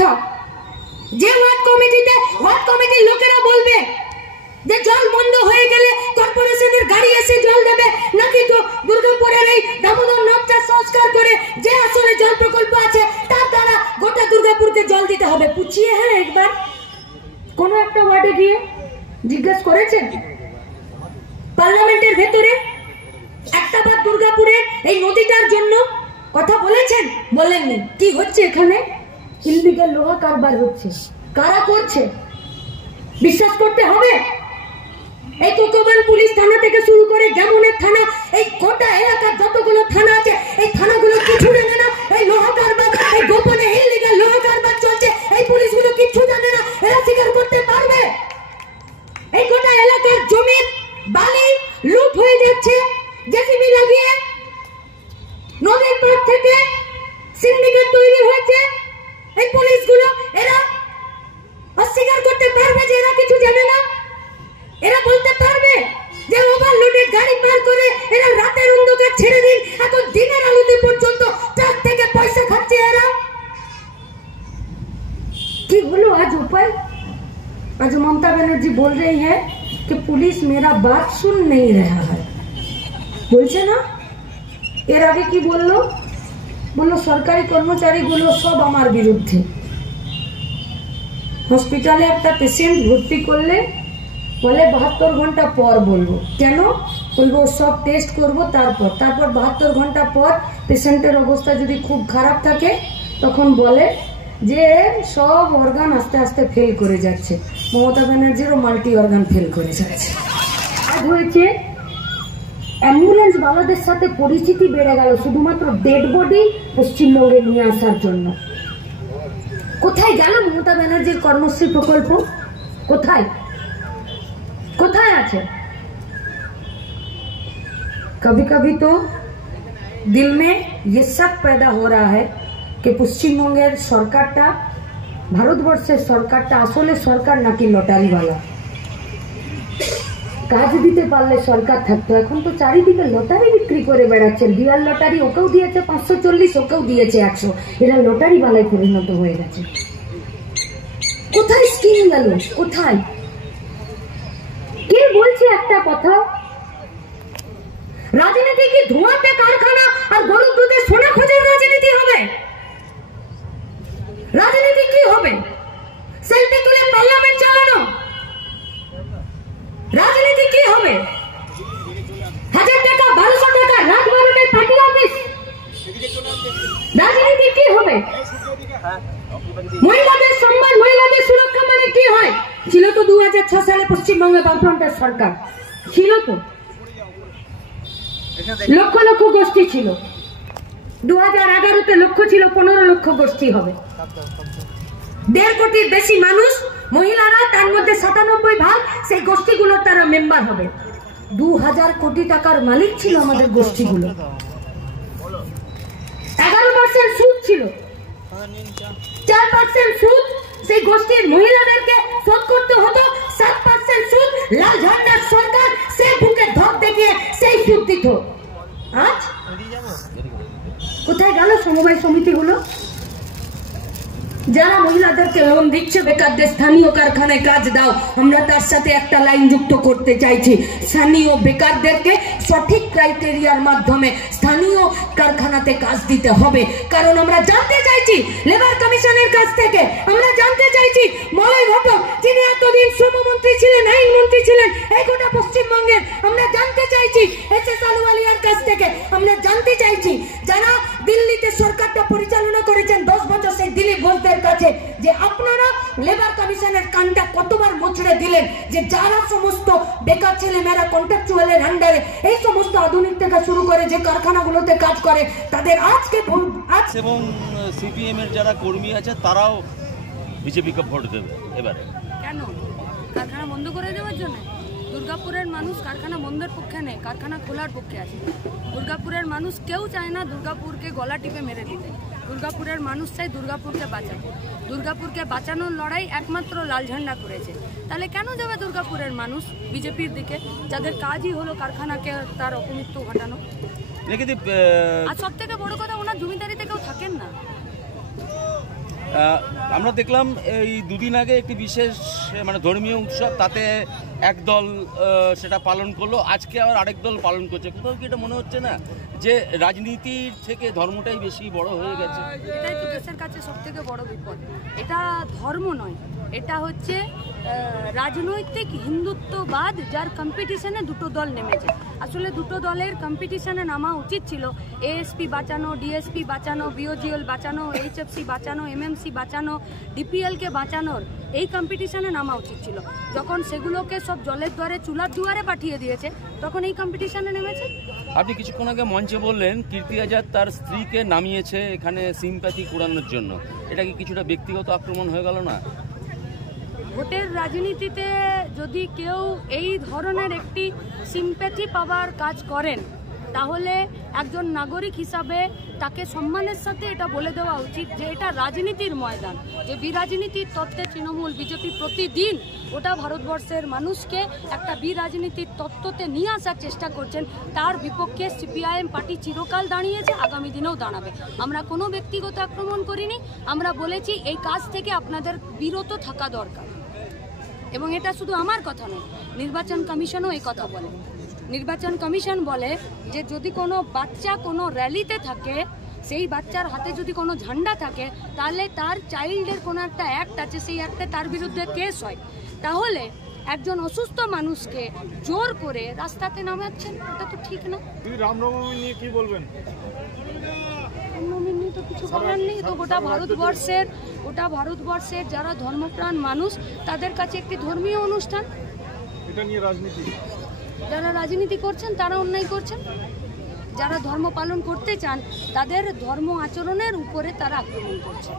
কথা যে ওয়ার্ড কমিটির লোকেরা বলবে যে জল বন্ধ হয়ে গেলে কর্পোরেশনের গাড়ি এসে জল দেবে, নাকি দুর্গাপুরের এই দামোদর নদটা সংস্কার করে যে আসলে জল প্রকল্প আছে তার দ্বারা গোটা দুর্গাপুরকে জল দিতে হবে। পুছিয়ে হ্যাঁ একবার কোন একটা ওয়ার্ডে গিয়ে জিজ্ঞেস করেছেন? পার্লামেন্টের ভেতরে একটা বার দুর্গাপুরে এই নদীটার জন্য কথা বলেছেন? বলেননি। কি হচ্ছে এখানে? ইললিগাল লোহা কারবার হচ্ছে। কারা করছে? বিশ্বাস করতে হবে। এই কোকোবান পুলিশ থানা থেকে শুরু করে জামুনের থানা, এই গোটা এলাকার যতগুলো থানা আছে এই থানাগুলো কিছু জানে না এই লোহা কারবার, এই গোপনে ইললিগাল লোহা কারবার চলছে, এই পুলিশগুলো কিছু জানে না। এরা স্বীকার করতে পারবে? এই গোটা এলাকার জমি বালি লুট হয়ে যাচ্ছে জেসিবি লাগিয়ে, নদীর পার থেকে সিন্ডিকেট তৈরি হয়েছে। এই পুলিশগুলো এরা অস্বীকার করতে পারবে যে এরা কিছু জানে না? এরা বলতে পারবে যে ওভারলোডের গাড়ি পার করে এরা রাতের অন্ধকার ছেড়ে দিন, এখন দিনের আলোতে পর্যন্ত ট্রাক থেকে পয়সা খাচ্ছে এরা? কি হলো आज उपाय? आज ममता बनर्जी बोल रही है कि पुलिस मेरा बात सुन नहीं रहा है। বলছে না? এর আগে কি বললো? বললো সরকারি কর্মচারীগুলো সব আমার বিরুদ্ধে। হসপিটালে একটা পেশেন্ট ভর্তি করলে বলে 72 ঘন্টা পর বলবো। কেন বলবো? সব টেস্ট করব, তারপর 72 ঘন্টা পর পেশেন্টের অবস্থা যদি খুব খারাপ থাকে তখন বলে যে সব অর্গান আস্তে আস্তে ফেল করে যাচ্ছে। মমতা ব্যানার্জিরও মাল্টি অর্গান ফেল করে যাচ্ছে। আজ হয়েছে অ্যাম্বুলেন্স বালাদের সাথে পরিচিতি বেড়ে গেল শুধুমাত্র ডেড বডি পশ্চিমবঙ্গে নিয়ে আসার জন্য। কোথায় গেল মমতা ব্যানার্জির কর্মশ্রী প্রকল্প? কোথায় কোথায় আছে? कभी कभी तो दिल में ये शक पैदा हो रहा है कि পশ্চিমবঙ্গের সরকারটা, ভারতবর্ষের সরকারটা আসলে সরকার নাকি লটারিওয়ালা। কাজ দিতে পারলে সরকার থাকতো। এখন তো চারিদিকে লটারি বিক্রি করে বেড়াচ্ছে। ডিয়ার লটারি ওকেও দিয়েছে 540, ওকেও দিয়েছে 100। এরা লটারি বালায় পরিণত হয়ে গেছে। কোথায় স্কিম গেল? কোথায়? কে বলছে একটা কথা? রাজনীতি কি ধোঁয়াতে কারখানা আর গরুর দুধে সোনা খোঁজার রাজনীতি হবে? রাজনীতি কি হবে? সেলফি তুলে পার্লামেন্ট চালানো? রাজনীতি কি হবে? 1000 টাকা 1200 টাকা রাত 12টায় পার্টি অফিস? রাজনীতি কি হবে? মহিলাদের সম্মান, মহিলাদের সুরক্ষা মানে কি হয়? ছিল তো 2006 সালে পশ্চিমবঙ্গে বামফ্রন্টের সরকার ছিল তো, লক্ষ লক্ষ গোষ্ঠী ছিল। 2011-তে লক্ষ ছিল, 15 লক্ষ গোষ্ঠী হবে। 1.5 কোটির বেশি মানুষ, মহিলারা, তার মধ্যে 97% সেই গোষ্ঠীগুলোর তারা মেম্বার হবে। 2000 কোটি টাকার মালিক ছিল আমাদের গোষ্ঠীগুলো। 11% সুদ ছিল, 4% সুদ সেই গোষ্ঠীর মহিলাদেরকে শোধ করতে হতো, 7% সুদ লাল ঝান্ডার সরকার সে বুকে ধপ দেখিয়ে সেই সুদ দিত। আজ কোথায় গেল সমবায় সমিতিগুলো? যারা মহিলাদেরকে লোন দিচ্ছে বেকারদের স্থানীয় কারখানায় কাজ দাও, আমরা তার সাথে একটা লাইন যুক্ত করতে চাইছি। স্থানীয় বেকারদেরকে সঠিক ক্রাইটেরিয়ার মাধ্যমে স্থানীয় কারখানাতে কাজ দিতে হবে। কারণ আমরা জানতে চাইছি লেবার কমিশনের কাছ থেকে, আমরা জানতে চাইছি মলয় ঘটক যিনি এতদিন শ্রমমন্ত্রী ছিলেন, আইন মন্ত্রী ছিলেন এই গোটা পশ্চিমবঙ্গের, আমরা জানতে চাইছি এসএস আলুওয়ালিয়ার কাছ থেকে, আমরা জানতে চাইছি যারা দিল্লিতে সরকারটা পরিচালনা করেছেন 10 বছর সেই দিলীপ ঘোষদের কাছে যে আপনারা লেবার কমিশনের কানটা কতবার মোচড়ে দিলেন যে যারা সমস্ত বেকার ছেলে মেয়েরা কন্ট্রাকচুয়ালের আন্ডারে এই সমস্ত আধুনিক থেকে শুরু করে যে কারখানাগুলোতে কাজ করে তাদের আজকে এবং সিপিএম এর যারা কর্মী আছে তারাও বিজেপিকে ভোট দেবে এবারে। কেন? কারখানা বন্ধ করে দেওয়ার জন্য? দুর্গাপুরের মানুষ কারখানা বন্ধের পক্ষে নেই, কারখানা খোলার পক্ষে আছে। দুর্গাপুরের মানুষ কেউ চায় না দুর্গাপুরকে গলা টিপে মেরে দিতে। দুর্গাপুরের মানুষ চাই দুর্গাপুরকে বাঁচাতে। দুর্গাপুরকে বাঁচানোর লড়াই একমাত্র লাল ঝান্ডা করেছে। তাহলে কেন যাবে দুর্গাপুরের মানুষ বিজেপির দিকে, যাদের কাজই হলো কারখানাকে তার অপমৃত্যু ঘটানো? আর সব থেকে বড় কথা, ওনার জমিদারিতে কেউ থাকেন না। আমরা দেখলাম এই দুদিন আগে একটি বিশেষ মানে ধর্মীয় উৎসব, তাতে একদল সেটা পালন করলো, আজকে আবার আরেক দল পালন করছে। কোথাও কি এটা মনে হচ্ছে না যে রাজনীতির থেকে ধর্মটাই বেশি বড় হয়ে গেছে? এটাই তো দেশের কাছে সব থেকে বড় বিপদ। এটা ধর্ম নয়, এটা হচ্ছে রাজনৈতিক হিন্দুত্ববাদ, যার কম্পিটিশনে দুটো দল নেমেছে। আসলে দুটো দলের কম্পিটিশনে নামা উচিত ছিল এএসপি বাঁচানো, ডিএসপি বাঁচানো, বিওজিএল বাঁচানো, এইচএফসি বাঁচানো, এমএমসি বাঁচানো, ডিপিএলকে বাঁচানোর এই কম্পিটিশনে নামা উচিত ছিল। যখন সেগুলোকে সব জলের দুয়ারে চুলার দুয়ারে পাঠিয়ে দিয়েছে, তখন এই কম্পিটিশনে নেমেছে। আপনি কিছুক্ষণ আগে মঞ্চে বললেন কীর্তি আজাদ তার স্ত্রীকে নামিয়েছে এখানে সিম্প্যাথি কুড়ানোর জন্য, এটা কি কিছুটা ব্যক্তিগত আক্রমণ হয়ে গেল না? ভোটের রাজনীতিতে যদি কেউ এই ধরনের একটি সিম্প্যাথি পাওয়ার কাজ করেন, তাহলে একজন নাগরিক হিসাবে তাকে সম্মানের সাথে এটা বলে দেওয়া উচিত যে এটা রাজনীতির ময়দান, যে বিরাজনীতির তত্ত্বে তৃণমূল বিজেপি প্রতিদিন ওটা ভারতবর্ষের মানুষকে একটা বিরাজনীতির তত্ত্বতে নিয়ে আসার চেষ্টা করছেন। তার বিপক্ষে সিপিআইএম পার্টি চিরকাল দাঁড়িয়েছে, আগামী দিনেও দাঁড়াবে। আমরা কোনো ব্যক্তিগত আক্রমণ করিনি, আমরা বলেছি এই কাজ থেকে আপনাদের বিরত থাকা দরকার। এবং এটা শুধু আমার কথা নয়, নির্বাচন কমিশনও এই কথা বলে। নির্বাচন কমিশন বলে যে যদি কোনো বাচ্চা কোনো র্যালিতে থাকে, সেই বাচ্চার হাতে যদি কোনো ঝান্ডা থাকে, তাহলে তার চাইল্ডের কোনো একটা অ্যাক্ট আছে, সেই অ্যাক্টে তার বিরুদ্ধে কেস হয়। তাহলে একজন অসুস্থ মানুষকে জোর করে রাস্তাতে নামাচ্ছেন, এটা তো ঠিক না। রামনবমী নিয়ে কি বলবেন? রামনবমী নিয়ে তো কিছু বলার নেই, তো গোটা ভারতবর্ষের যারা ধর্মপ্রাণ মানুষ, তাদের কাছে একটি ধর্মীয় অনুষ্ঠান। এটা নিয়ে রাজনীতি, যারা রাজনীতি করছেন তারা অন্যায় করছেন, যারা ধর্ম পালন করতে চান তাদের ধর্ম আচরণের উপরে তারা আক্রমণ করছে।